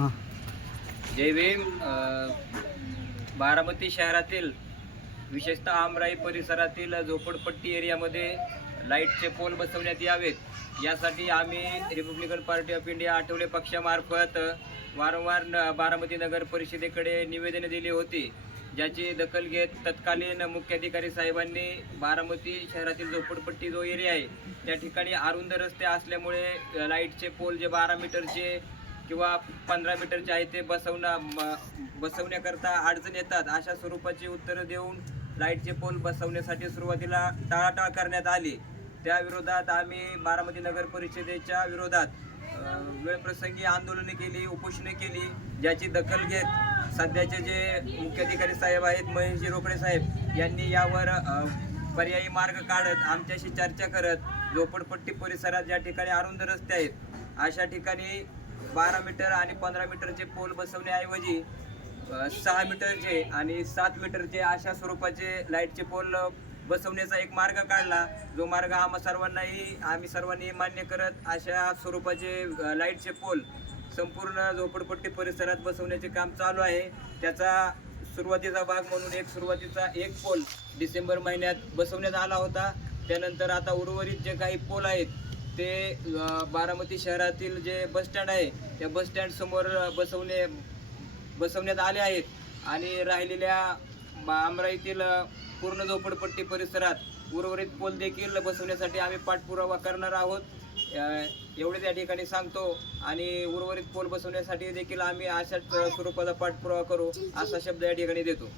जय भीम बारामती शहरातील विशेषतः आमराई परिसरातील झोपडपट्टी एरियामध्ये लाईटचे पोल बसवण्यात यावेत. यासाठी आम्ही Republican Party of India Athawale पक्षामार्फत वारंवार न बारामती नगर परिषदेकडे निवेदने दिली होती. ज्याची दखल घेत तत्कालीन मुख्याधिकारी साहेबांनी बारामती शहरातील झोपडपट्टी जो एरिया आहे त्या ठिकाणी अरुंद रस्ते असल्यामुळे लाईटचे पोल जे बारा मीटरचे किंवा पंधरा मीटरचे आहे ते बसवणं बसवण्याकरता अडचण येतात. अशा स्वरूपाची उत्तरं देऊन लाईटचे पोल बसवण्यासाठी सुरुवातीला टाळाटाळ करण्यात आली. त्याविरोधात आम्ही बारामती नगर परिषदेच्या विरोधात वेळप्रसंगी आंदोलने केली उपोषणे केली ज्याची दखल घेत सध्याचे जे मुख्याधिकारी साहेब आहेत महेशजी रोकडे साहेब यांनी यावर पर्यायी मार्ग काढत आमच्याशी चर्चा करत झोपडपट्टी परिसरात ज्या ठिकाणी अरुंद रस्ते आहेत अशा ठिकाणी बारा मीटर आणि पंधरा मीटरचे पोल बसवण्याऐवजी सहा मीटरचे आणि सात मीटरचे अशा स्वरूपाचे लाईटचे पोल बसवण्याचा एक मार्ग काढला. जो मार्ग आम्हा सर्वांनाही आम्ही सर्वांनी मान्य करत अशा स्वरूपाचे लाईटचे पोल संपूर्ण झोपडपट्टी परिसरात बसवण्याचे काम चालू आहे. त्याचा सुरुवातीचा भाग म्हणून एक सुरुवातीचा एक पोल डिसेंबर महिन्यात बसवण्यात आला होता. त्यानंतर आता उर्वरित जे काही पोल आहेत ते बारामती शहरातील जे बसस्टँड आहे त्या बसस्टँड समोर बसवणे बसवण्यात आले आहेत. आणि राहिलेल्या बा- अमराईतील पूर्ण झोपडपट्टी परिसरात उर्वरित पोल देखील बसवण्यासाठी आम्ही पाठपुरावा करणार आहोत. एवढे त्या ठिकाणी सांगतो. आणि उर्वरित पोल बसवण्यासाठी देखील आम्ही अशाच स्वरूपाचा पाठपुरावा करू असा शब्द या ठिकाणी देतो.